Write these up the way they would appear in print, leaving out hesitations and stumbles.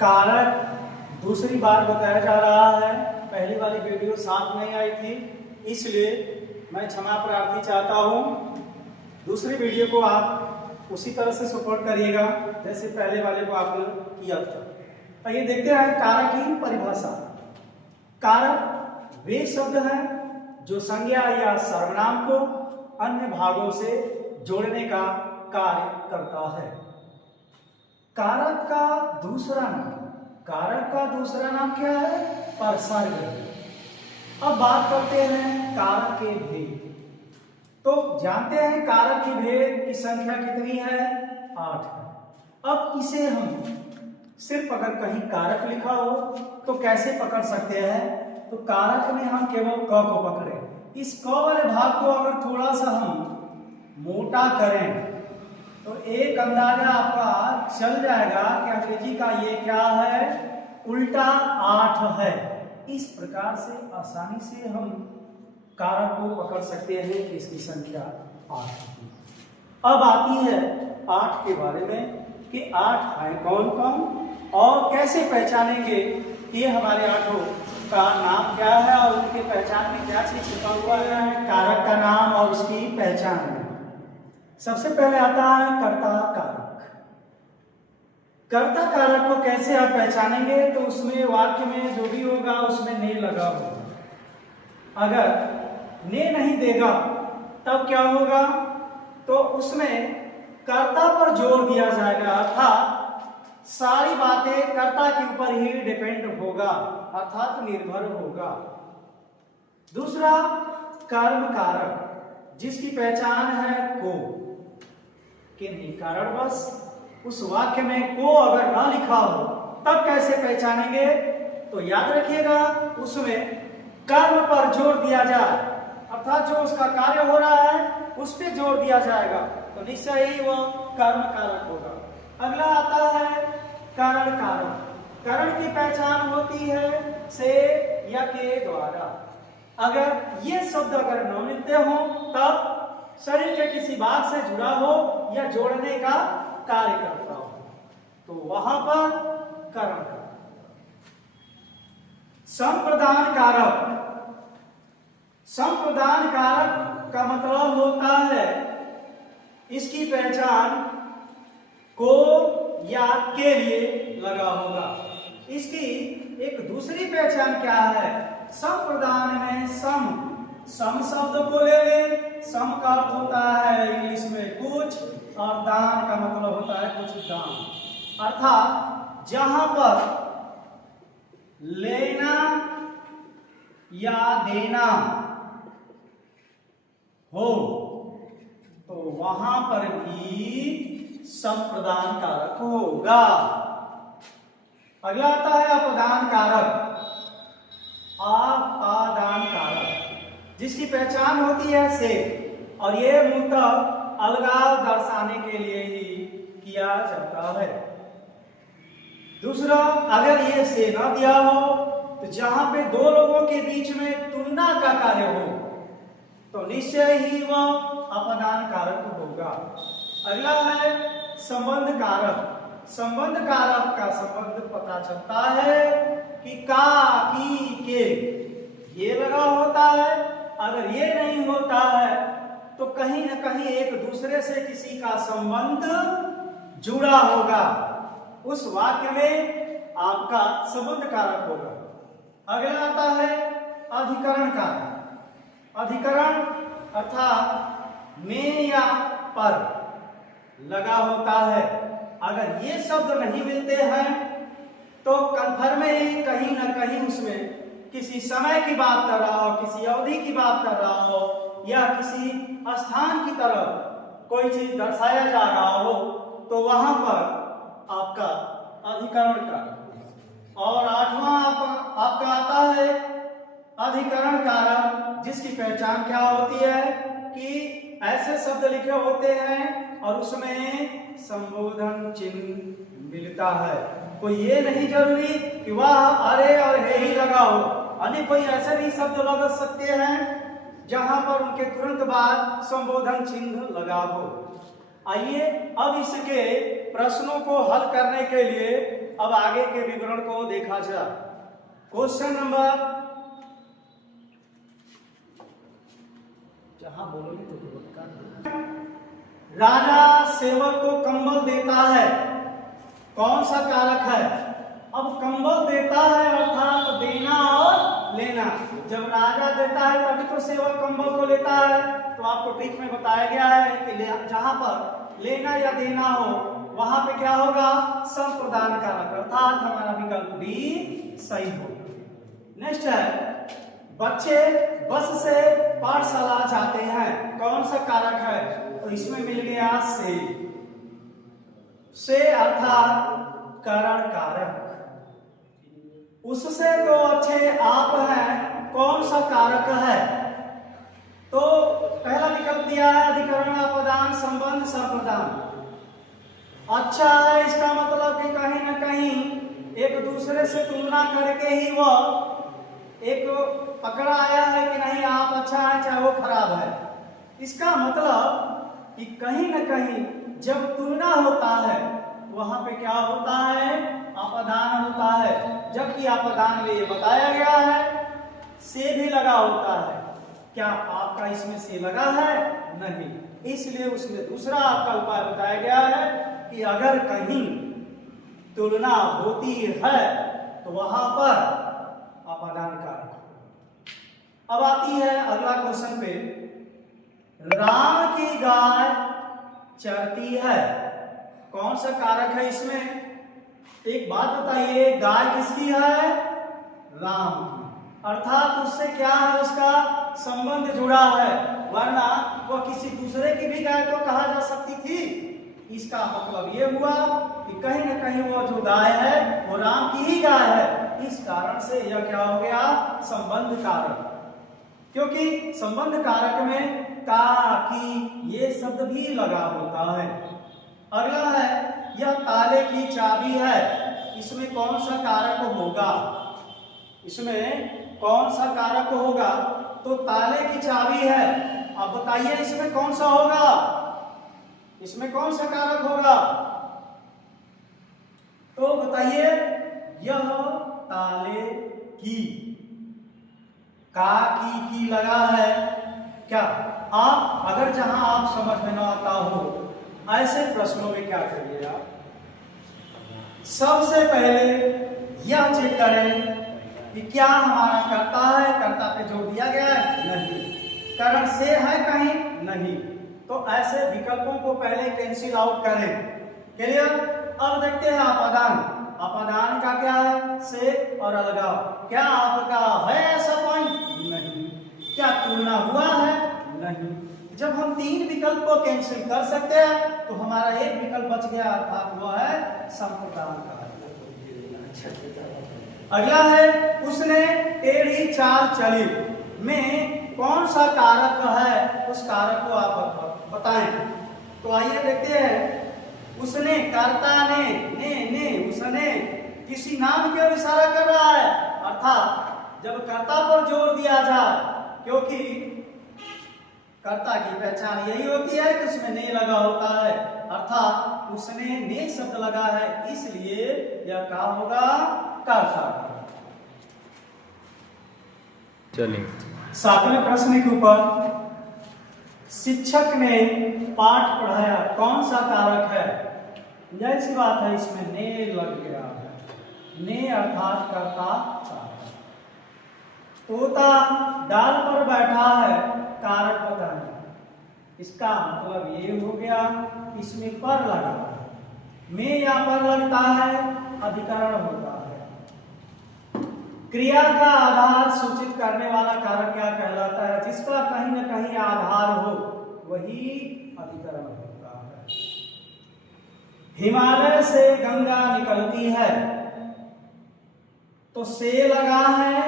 कारक दूसरी बार बताया जा रहा है। पहली वाली वीडियो साथ नहीं आई थी, इसलिए मैं क्षमा प्रार्थी चाहता हूँ। दूसरी वीडियो को आप उसी तरह से सपोर्ट करिएगा जैसे पहले वाले को आपने किया था। आइए देखते हैं कारक की परिभाषा। कारक वे शब्द हैं जो संज्ञा या सर्वनाम को अन्य भागों से जोड़ने का कार्य करता है। कारक का दूसरा नाम क्या है? परसर्ग। अब बात करते हैं कारक के भेद। तो जानते हैं कारक के भेद की संख्या कितनी है? 8 है। अब इसे हम सिर्फ अगर कहीं कारक लिखा हो तो कैसे पकड़ सकते हैं? तो कारक में हम केवल क को पकड़े। इस क वाले भाग को अगर थोड़ा सा हम मोटा करें तो एक अंदाजा आपका चल जाएगा कि अंग्रेजी का ये क्या है, उल्टा 8 है। इस प्रकार से आसानी से हम कारक को पकड़ सकते हैं कि इसकी संख्या 8 है। अब आती है 8 के बारे में कि 8 है कौन कौन और कैसे पहचानेंगे कि ये हमारे 8 का नाम क्या है और उनके पहचान में क्या चीज छिपा हुआ है। कारक का नाम और उसकी पहचान में सबसे पहले आता है कर्ता कारक। कर्ता कारक को कैसे आप पहचानेंगे? तो उसमें वाक्य में जो भी होगा उसमें ने लगा होगा। अगर ने नहीं देगा तब क्या होगा? तो उसमें कर्ता पर जोर दिया जाएगा, अर्थात सारी बातें कर्ता के ऊपर ही डिपेंड होगा, अर्थात निर्भर होगा। दूसरा कर्म कारक जिसकी पहचान है को। किन्हीं कारणवश उस वाक्य में को अगर ना लिखा हो तब कैसे पहचानेंगे? तो याद रखिएगा उसमें कर्म पर जोर दिया जाए, अर्थात जो उसका कार्य हो रहा है उस पर जोर दिया जाएगा तो निश्चय ही वह कर्म कारक होगा। अगला आता है कारण कारक। कारण की पहचान होती है से या के द्वारा। अगर ये शब्द अगर न मिलते हो तब शरीर के किसी भाग से जुड़ा हो या जोड़ने का कार्य करता हो तो वहां पर कारण। संप्रदान कारक। संप्रदान कारक का मतलब होता है इसकी पहचान को या के लिए लगा होगा। इसकी एक दूसरी पहचान क्या है? संप्रदान में सम शब्द को ले ले। सम का अर्थ होता है इंग्लिश में कुछ और दान का मतलब होता है कुछ दान, अर्थात जहां पर लेना या देना हो तो वहां पर भी संप्रदान कारक होगा। अगला आता है अपदान कारक। आदान कारक जिसकी पहचान होती है से और ये मूलतः अलगाव दर्शाने के लिए ही किया जाता है। दूसरा, अगर ये से ना दिया हो तो जहां पे दो लोगों के बीच में तुलना का कार्य हो तो निश्चय ही वह अपदान कारक होगा। अगला है संबंध कारक। संबंध कारक का संबंध पता चलता है कि का, की, के ये लगा होता है। अगर ये नहीं होता है तो कहीं ना कहीं एक दूसरे से किसी का संबंध जुड़ा होगा, उस वाक्य में आपका संबंध कारक होगा। अगला आता है अधिकरण कारक। अधिकरण अर्थात में या पर लगा होता है। अगर ये शब्द नहीं मिलते हैं तो कन्फर्म ही कहीं ना कहीं उसमें किसी समय की बात कर रहा हो, किसी अवधि की बात कर रहा हो या किसी स्थान की तरफ कोई चीज दर्शाया जा रहा हो तो वहां पर आपका अधिकरण कारक। और 8वां आपका आता है अधिकरण कारक जिसकी पहचान क्या होती है कि ऐसे शब्द लिखे होते हैं और उसमें संबोधन चिन्ह मिलता है। कोई ये नहीं जरूरी कि वह अरे और हे ही लगा हो, अन्य कोई ऐसे भी शब्द लग सकते हैं जहां पर उनके तुरंत बाद संबोधन चिन्ह लगा हो। आइए अब इसके प्रश्नों को हल करने के लिए अब आगे के विवरण को देखा जाए। क्वेश्चन नंबर, जहां बोलोगे तो राजा सेवक को कंबल देता है, कौन सा कारक है? अब कंबल देता है अर्थात देना और लेना। जब राजा देता है तभी तो सेवक कंबल को लेता है। तो आपको ट्रिक में बताया गया है कि जहां पर लेना या देना हो वहां पे क्या होगा? संप्रदान कारक, अर्थात हमारा विकल्प डी सही होगा। नेक्स्ट है, बच्चे बस से पाठशाला जाते हैं, कौन सा कारक है? तो इसमें मिल गया से अर्थात कारण कारक। उससे तो अच्छे आप हैं, कौन सा कारक है? तो पहला विकल्प दिया है अधिकरण, अपदान, संबंध, संप्रदान। अच्छा है, इसका मतलब कि कहीं ना कहीं एक दूसरे से तुलना करके ही वह एक पकड़ा आया है कि नहीं आप अच्छा है चाहे वो खराब है। इसका मतलब कि कहीं ना कहीं जब तुलना होता है वहां पे क्या होता है? अपदान होता है। जबकि अपदान में ये बताया गया है से भी लगा होता है। क्या आपका इसमें से लगा है? नहीं, इसलिए उसमें दूसरा आपका उपाय बताया गया है कि अगर कहीं तुलना होती है तो वहां पर अपदान कारक। अब आती है अगला क्वेश्चन पे, राम की गाय चरती है, कौन सा कारक है इसमें? एक बात बताइए, गाय किसकी है? राम की, अर्थात उससे क्या है? उसका संबंध जुड़ा है, वरना वह किसी दूसरे की भी गाय तो कहा जा सकती थी। इसका मतलब ये हुआ कि कहीं ना कहीं वो जो गाय है वो राम की ही गाय है। इस कारण से यह क्या हो गया? संबंध कारक। क्योंकि संबंध कारक में का, की ये शब्द भी लगा होता है। अगला है, यह ताले की चाबी है, इसमें कौन सा कारक होगा? इसमें कौन सा कारक होगा? तो ताले की चाबी है। अब बताइए इसमें कौन सा होगा? इसमें कौन सा कारक होगा? तो बताइए, यह ताले की, का की लगा है क्या? आप अगर जहां आप समझ में न आता हो ऐसे प्रश्नों में क्या करिए आप? सबसे पहले यह चेक करें कि क्या हमारा कर्ता है, कर्ता पे जोर दिया गया है? नहीं। कारण से है कहीं? नहीं। तो ऐसे विकल्पों को पहले कैंसिल आउट करें। क्लियर? अब देखते हैं अपदान। अपदान का क्या है? से और अलगाव। क्या आपका है ऐसा पॉइंट? नहीं। क्या तुलना हुआ है? नहीं। जब हम तीन विकल्प को कैंसिल कर सकते हैं तो हमारा एक विकल्प बच गया, अर्थात वो है संप्रदान का। अगला है, उसने टेढ़ी चाल चली में कौन सा कारक है? उस कारक को आप बताएं। तो आइए देखते हैं। उसने, कर्ता ने उसने किसी नाम की ओर इशारा कर रहा है, अर्थात जब कर्ता पर जोर दिया जाए, क्योंकि कर्ता की पहचान यही होती है कि उसमें ने लगा होता है, अर्थात उसने ने शब्द लगा है, इसलिए यह क्या होगा? कर्ता। चलिए 7वें प्रश्न के ऊपर, शिक्षक ने पाठ पढ़ाया, कौन सा कारक है? यही सी बात है, इसमें ने लग गया है। ने अर्थात कर्ता। तोता डाल पर बैठा है, कारक बताएं। इसका मतलब ये हो गया, इसमें पर लगा है। में या पर लगता है, अधिकरण होता है। क्रिया का आधार सूचित करने वाला कारक क्या कहलाता है? जिसका कहीं ना कहीं आधार हो वही अधिकरण होता है। हिमालय से गंगा निकलती है, तो से लगा है,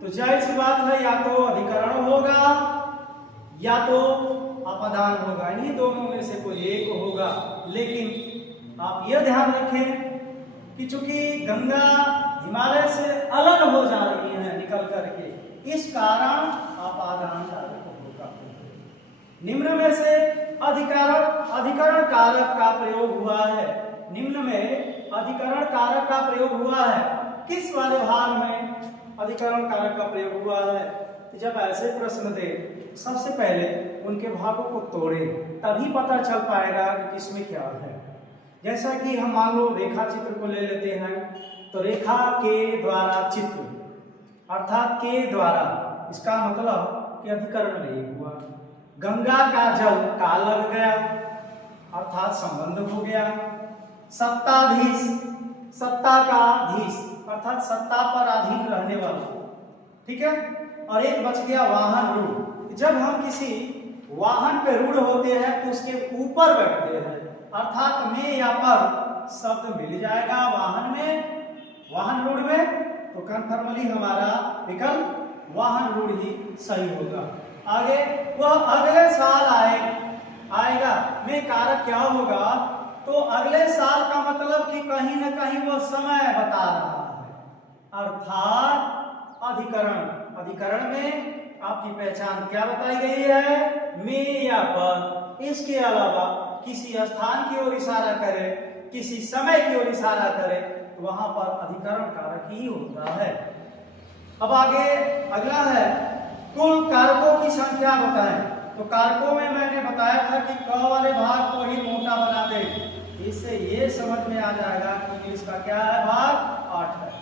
तो जाहिर सी बात है या तो अधिकरण होगा या तो अपदान होगा, इन्हीं दोनों में से कोई एक होगा। लेकिन आप यह ध्यान रखें कि चूंकि गंगा हिमालय से अलग हो जा रही है निकल करके, इस कारण अपादान कारक होगा। निम्न में से अधिकरण कारक का प्रयोग हुआ है, निम्न में अधिकरण कारक का प्रयोग हुआ है, किस वाले भाग में अधिकरण कारक का प्रयोग हुआ है। तो जब ऐसे प्रश्न दे सबसे पहले उनके भागों को तोड़े, तभी पता चल पाएगा कि किसमें क्या है। जैसा कि हम मान लो रेखा चित्र को ले लेते हैं, तो रेखा के द्वारा चित्र अर्थात के द्वारा, इसका मतलब कि अधिकरण नहीं हुआ। गंगा का जल का लग गया अर्थात संबंध हो गया। सत्ताधीश, सत्ता का धीश अर्थात सत्ता पर अधीन रहने वाला, ठीक है। और एक बच गया वाहन रूढ़। जब हम किसी वाहन पे रूढ़ होते हैं तो उसके ऊपर बैठते हैं, अर्थात में या पर शब्द मिल जाएगा वाहन में, वाहन रूढ़ में, तो कन्फर्मली हमारा विकल्प वाहन रूढ़ ही सही होगा। आगे वह अगले साल आएगा में कारक क्या होगा, तो अगले साल का मतलब कि कहीं ना कहीं वो समय बता रहा है, अर्थात अधिकरण। अधिकरण में आपकी पहचान क्या बताई गई है, में या पर। इसके अलावा किसी स्थान की ओर इशारा करे, किसी समय की ओर इशारा करे, तो वहां पर अधिकरण कारक ही होता है। अब आगे अगला है कुल कारकों की संख्या बताएं। तो कारकों में मैंने बताया था कि क वाले भाग को ही मोटा बना दे, इससे ये समझ में आ जाएगा कि इसका क्या है, भाग 8 है।